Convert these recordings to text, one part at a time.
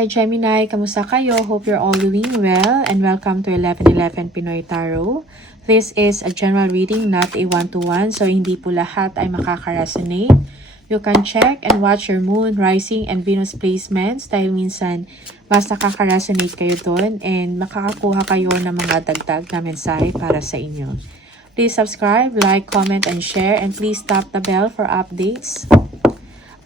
Hi Gemini, kamusta kayo? Hope you're all doing well and welcome to 1111 Pinoy Tarot. This is a general reading, not a one-to-one, so hindi po lahat ay makaka-resonate. You can check and watch your moon, rising, and Venus placements dahil minsan mas nakaka-resonate kayo doon and makakakuha kayo ng mga dagdag na mensahe para sa inyo. Please subscribe, like, comment, and share, and please tap the bell for updates.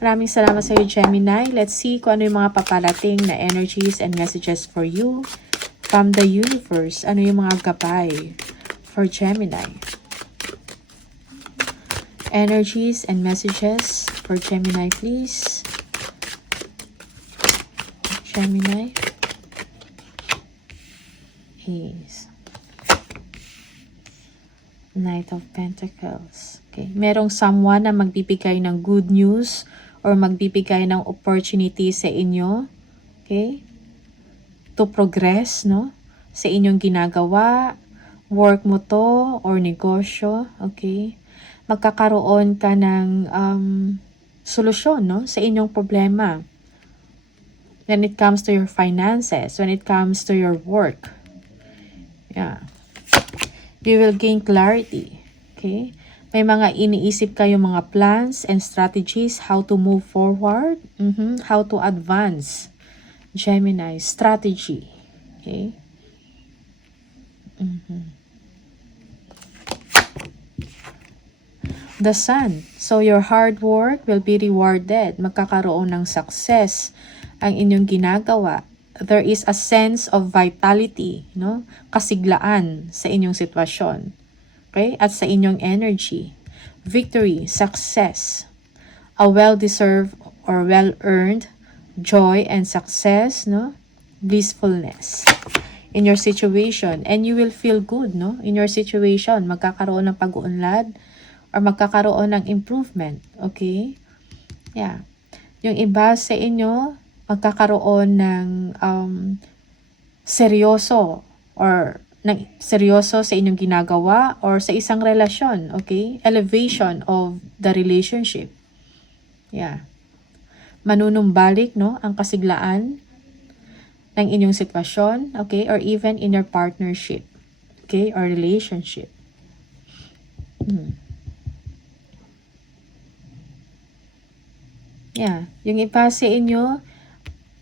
Maraming salamat sa iyo, Gemini. Let's see kung ano yung mga paparating na energies and messages for you from the universe. Ano yung mga gabay for Gemini. Energies and messages for Gemini, please. Gemini. Ace. Knight of Pentacles. Okay. Merong someone na magbibigay ng good news or magbibigay ng opportunity sa inyo, okay, to progress, no, sa inyong ginagawa, work mo to, or negosyo, okay, magkakaroon ka ng solusyon, no, sa inyong problema, when it comes to your finances, when it comes to your work, yeah, you will gain clarity, okay. May mga iniisip kayo mga plans and strategies how to move forward, how to advance. Gemini, strategy. Okay? The Sun. So your hard work will be rewarded. Magkakaroon ng success ang inyong ginagawa. There is a sense of vitality, no? Kasiglaan sa inyong sitwasyon. Okay? At sa inyong energy. Victory, success, a well-deserved or well-earned joy and success, no? Blissfulness in your situation. And you will feel good, no? In your situation. Magkakaroon ng pag-uunlad or magkakaroon ng improvement. Okay? Yeah. Yung iba sa inyo, magkakaroon ng seryoso or seryoso sa inyong ginagawa or sa isang relasyon, okay? Elevation of the relationship. Yeah. Manunumbalik, no, ang kasiglaan ng inyong sitwasyon, okay? Or even in your partnership, okay? Or relationship. Yeah. Yung iba sa inyo,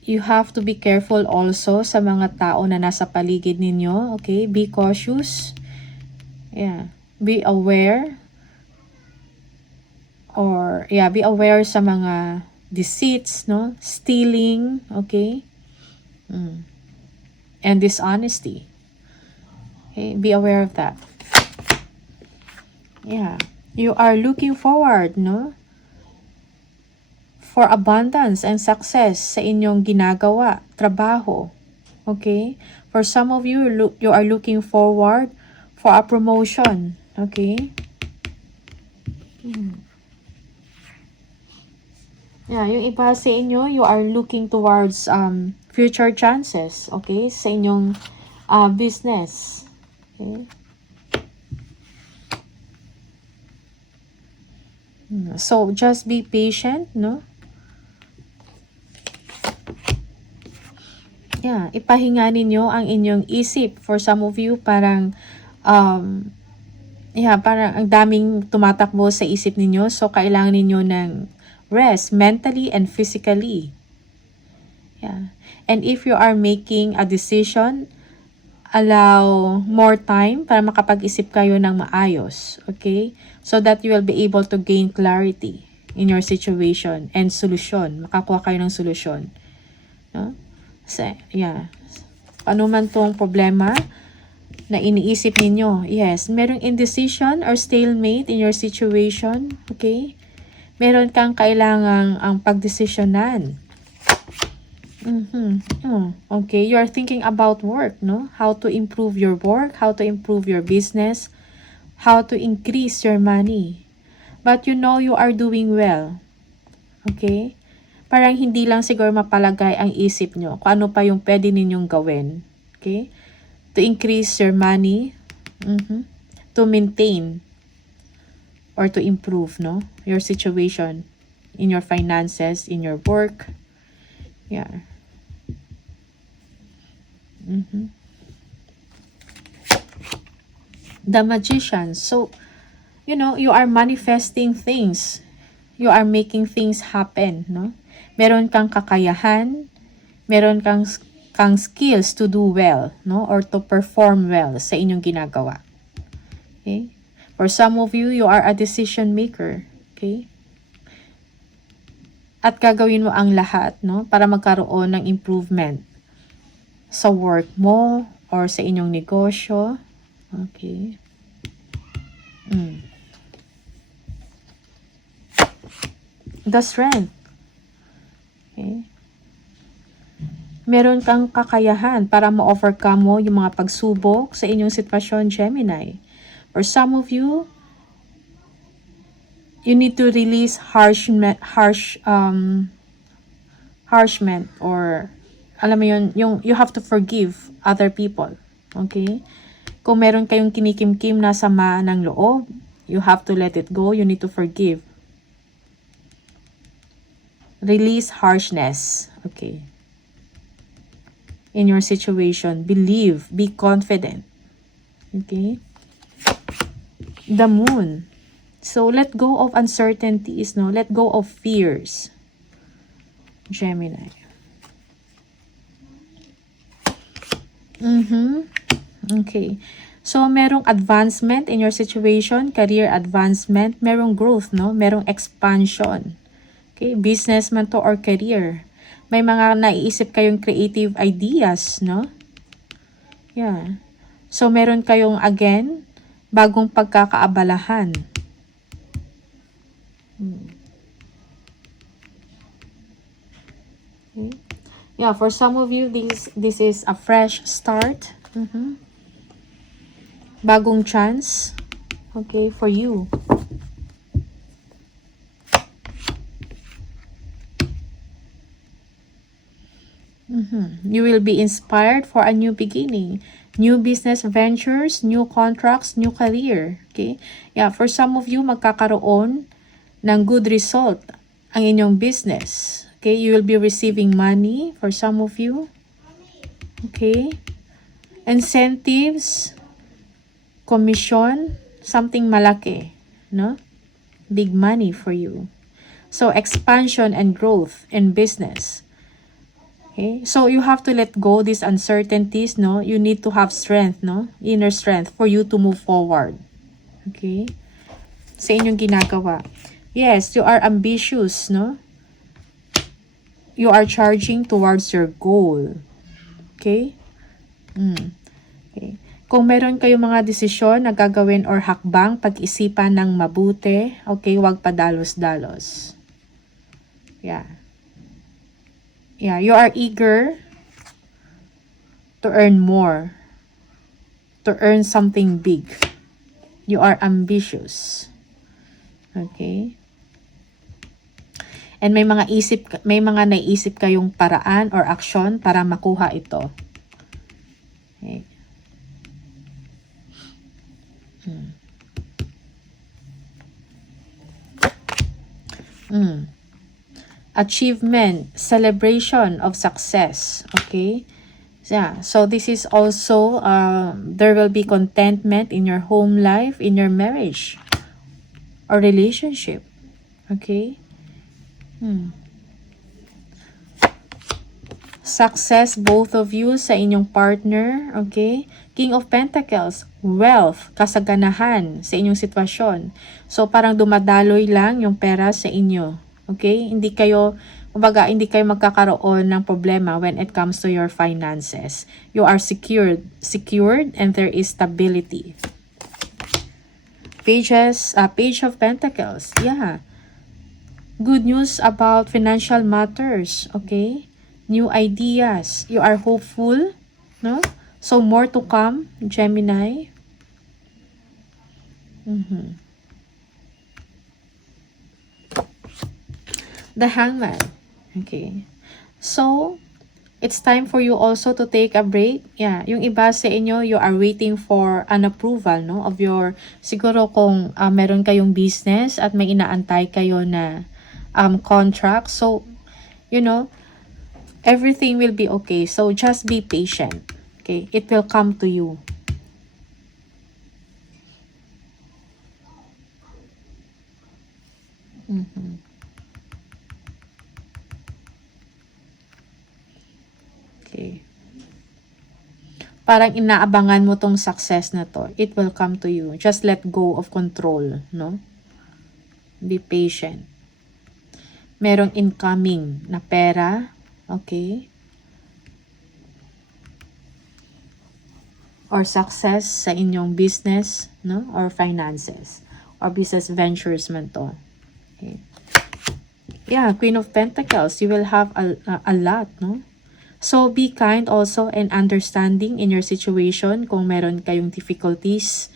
you have to be careful also sa mga tao na nasa paligid ninyo. Okay? Be cautious. Yeah. Be aware. Or, yeah, be aware sa mga deceits, no? Stealing. Okay? And dishonesty. Okay? Be aware of that. Yeah. You are looking forward, no? For abundance and success sa inyong ginagawa, trabaho. Okay? For some of you, you are looking forward for a promotion. Okay? Yeah, yung iba sa inyo, you are looking towards future chances. Okay? Sa inyong business. Okay? So, just be patient, no? Yeah, ipahinga ninyo ang inyong isip. For some of you, parang, parang ang daming tumatakbo sa isip ninyo. So, kailangan ninyo ng rest, mentally and physically. Yeah. And if you are making a decision, allow more time para makapag-isip kayo ng maayos. Okay? So that you will be able to gain clarity in your situation and solution. Makakuha kayo ng solusyon. No? So, yeah. Ano man tong problema na iniisip ninyo. Yes, merong indecision or stalemate in your situation. Okay? Meron kang kailangang ang pagdesisyonan. Okay, you are thinking about work, no? How to improve your work, how to improve your business, how to increase your money. But you know you are doing well. Okay? Parang hindi lang siguro mapalagay ang isip nyo kung ano pa yung pwede ninyong gawin. Okay? To increase your money, to maintain, or to improve, no? Your situation in your finances, in your work. Yeah. The Magician. So, you know, you are manifesting things. You are making things happen, no? Meron kang kakayahan, meron kang skills to do well, no? Or to perform well sa inyong ginagawa. Okay? For some of you, you are a decision maker. Okay? At gagawin mo ang lahat, no? Para magkaroon ng improvement sa work mo or sa inyong negosyo. Okay. The Strength. Okay. Meron kang kakayahan para ma-overcome mo yung mga pagsubok sa inyong sitwasyon, Gemini. For some of you, you need to release harshment or alam mo yun, you have to forgive other people. Okay? Kung meron kayong kinikimkim na sama ng loob, you have to let it go. You need to forgive. Release harshness. Okay. In your situation. Believe. Be confident. Okay. The Moon. So, let go of uncertainties, no? Let go of fears. Gemini. Okay. So, merong advancement in your situation, career advancement, merong growth, no? Merong expansion. Okay, business man to or career. May mga naiisip kayong creative ideas, no? Yeah. So, meron kayong, again, bagong pagkakaabalahan. Okay. Yeah, for some of you, this is a fresh start. Bagong chance. Okay, for you. You will be inspired for a new beginning. New business ventures, new contracts, new career. Okay? Yeah, for some of you, magkakaroon ng good result ang inyong business. Okay? You will be receiving money for some of you. Okay? Incentives, commission, something malaki. No? Big money for you. So, expansion and growth in business. Okay? So, you have to let go these uncertainties, no? You need to have strength, no? Inner strength for you to move forward. Okay? Sa inyong ginagawa. Yes, you are ambitious, no? You are charging towards your goal. Okay? Okay. Kung meron kayong mga desisyon na gagawin or hakbang, pag-isipan ng mabuti, okay, huwag padalos-dalos. Yeah. Yeah, you are eager to earn more, to earn something big. You are ambitious. Okay? And may mga naisip kayong paraan or aksyon para makuha ito. Okay. Achievement, celebration of success. Okay? Yeah, so this is also, there will be contentment in your home life, in your marriage, or relationship. Okay? Success, both of you, sa inyong partner. Okay? King of Pentacles, wealth, kasaganahan sa inyong sitwasyon. So, parang dumadaloy lang yung pera sa inyo. Okay? Hindi kayo magkakaroon ng problema when it comes to your finances. You are secured, and there is stability. Page of Pentacles. Yeah. Good news about financial matters. Okay? New ideas. You are hopeful. No? So, more to come, Gemini. The Hangman. Okay. So, it's time for you also to take a break. Yeah, yung iba sa inyo, you are waiting for an approval, no? Of your, siguro kung meron kayong business at may inaantay kayo na contract. So, you know, everything will be okay. So, just be patient. Okay, it will come to you. Okay. Parang inaabangan mo tong success na to. It will come to you. Just let go of control, no? Be patient. Merong incoming na pera, okay? Or success sa inyong business, no? Or finances. Or business ventures man to. Okay. Yeah, Queen of Pentacles, you will have a lot, no? So, be kind also and understanding in your situation kung meron kayong difficulties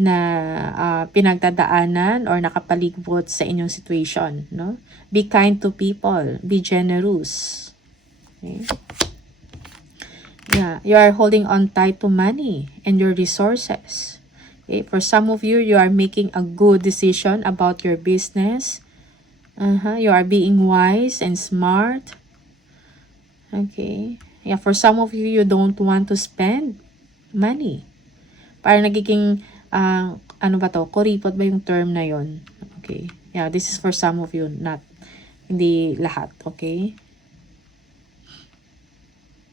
na pinagdadaanan or nakapaligwot sa inyong situation, no? Be kind to people. Be generous. Okay? Yeah, you are holding on tight to money and your resources. Okay? For some of you, you are making a good decision about your business. You are being wise and smart. Okay. Yeah, for some of you, you don't want to spend money. Parang nagiging, ano ba to? Kuripot ba yung term na yon? Okay. Yeah, this is for some of you, hindi lahat. Okay.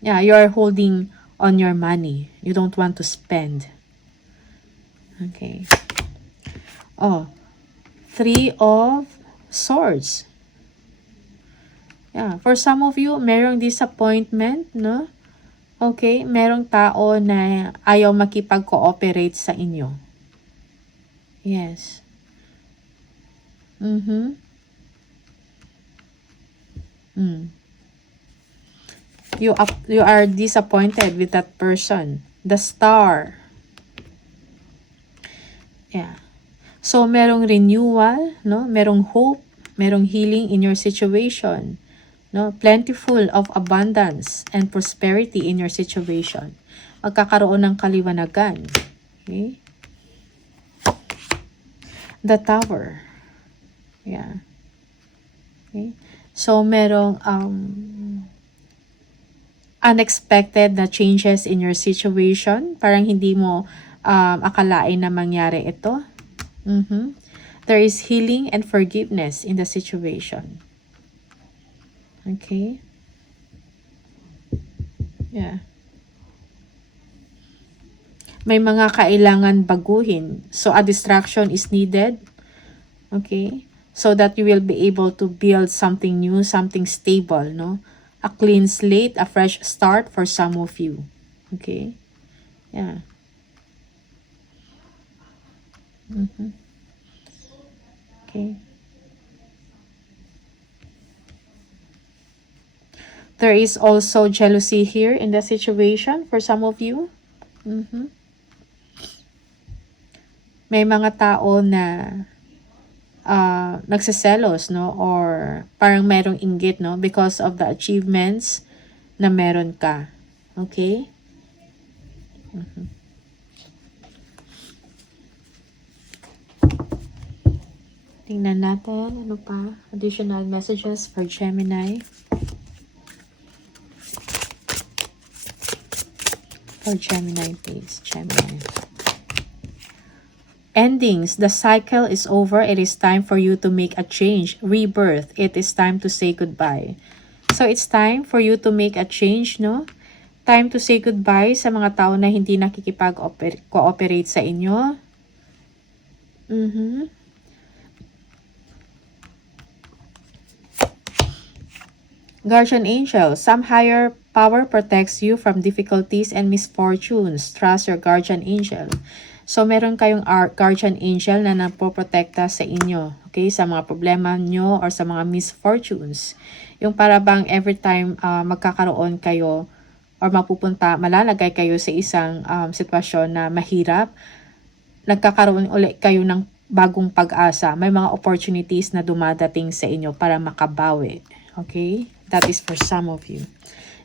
Yeah, you are holding on your money. You don't want to spend. Okay. Oh, 3 of Swords. Yeah, for some of you, merong disappointment, no? Okay, merong tao na ayaw makipag-cooperate sa inyo. Yes. You are disappointed with that person. The Star. Yeah. So, merong renewal, no? Merong hope, merong healing in your situation. No, plentiful of abundance and prosperity in your situation. Magkakaroon ng kaliwanagan. Okay? The Tower. Yeah. Okay? So, merong unexpected na changes in your situation. Parang hindi mo akalain na mangyari ito. There is healing and forgiveness in the situation. Okay. Yeah. May mga kailangan baguhin. So, a distraction is needed. Okay. So that you will be able to build something new, something stable, no? A clean slate, a fresh start for some of you. Okay. Yeah. Okay. There is also jealousy here in the situation for some of you. May mga tao na nagsiselos, no? Or parang merong inggit, no? Because of the achievements na meron ka. Okay? Tingnan natin, ano pa? Additional messages for Gemini. For Gemini, please. Gemini. Endings. The cycle is over. It is time for you to make a change. Rebirth. It is time to say goodbye. So, it's time for you to make a change, no? Time to say goodbye sa mga tao na hindi nakikipag-cooperate sa inyo. Guardian Angel. Some higher power protects you from difficulties and misfortunes. Trust your Guardian Angel. So, meron kayong Guardian Angel na napoprotekta sa inyo. Okay? Sa mga problema nyo or sa mga misfortunes. Yung para bang every time magkakaroon kayo or malalagay kayo sa isang sitwasyon na mahirap, nagkakaroon ulit kayo ng bagong pag-asa. May mga opportunities na dumadating sa inyo para makabawi. Okay? That is for some of you.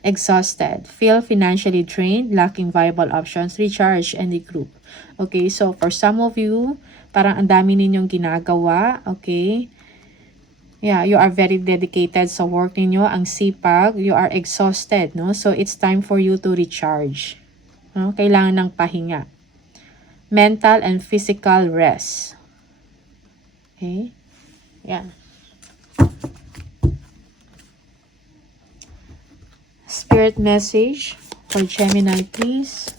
Exhausted. Feel financially drained, lacking viable options, recharge, and regroup. Okay? So, for some of you, parang ang dami ninyong ginagawa. Okay? Yeah, you are very dedicated sa work ninyo. Ang sipag, you are exhausted, no? So, it's time for you to recharge. No? Kailangan ng pahinga. Mental and physical rest. Okay? Yan. Spirit message for Gemini, please.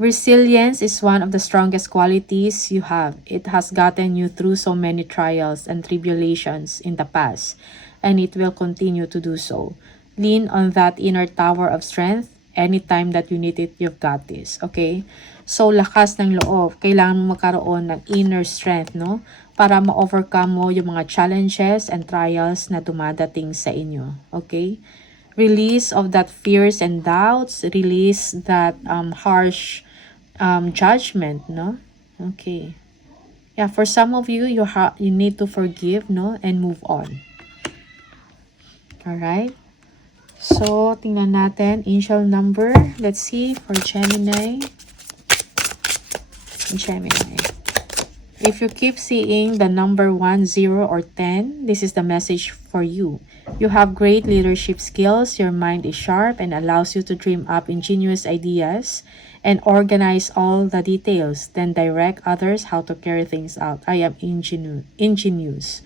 Resilience is one of the strongest qualities you have. It has gotten you through so many trials and tribulations in the past, and it will continue to do so. Lean on that inner tower of strength. Anytime that you need it, you've got this. Okay? So, lakas ng loob. Kailangan mo magkaroon ng inner strength, no? Para ma-overcome mo yung mga challenges and trials na dumadating sa inyo. Okay? Release of that fears and doubts. Release that harsh judgment, no? Okay. Yeah, for some of you, you need to forgive, no? And move on. Alright? So, tingnan natin. Angel number. Let's see for Gemini. Gemini. If you keep seeing the number 1, 0, or 10, this is the message for you. You have great leadership skills. Your mind is sharp and allows you to dream up ingenious ideas and organize all the details, then direct others how to carry things out. I am ingenious.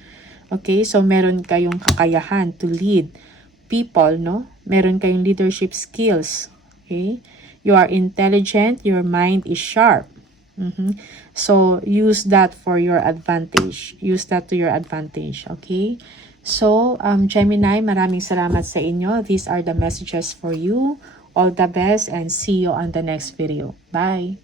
Okay, so meron kayong kakayahan to lead people, no? Meron kayong leadership skills. Okay, you are intelligent, your mind is sharp. So, use that for your advantage. Use that to your advantage. Okay? So, Gemini, maraming salamat sa inyo. These are the messages for you. All the best and see you on the next video. Bye!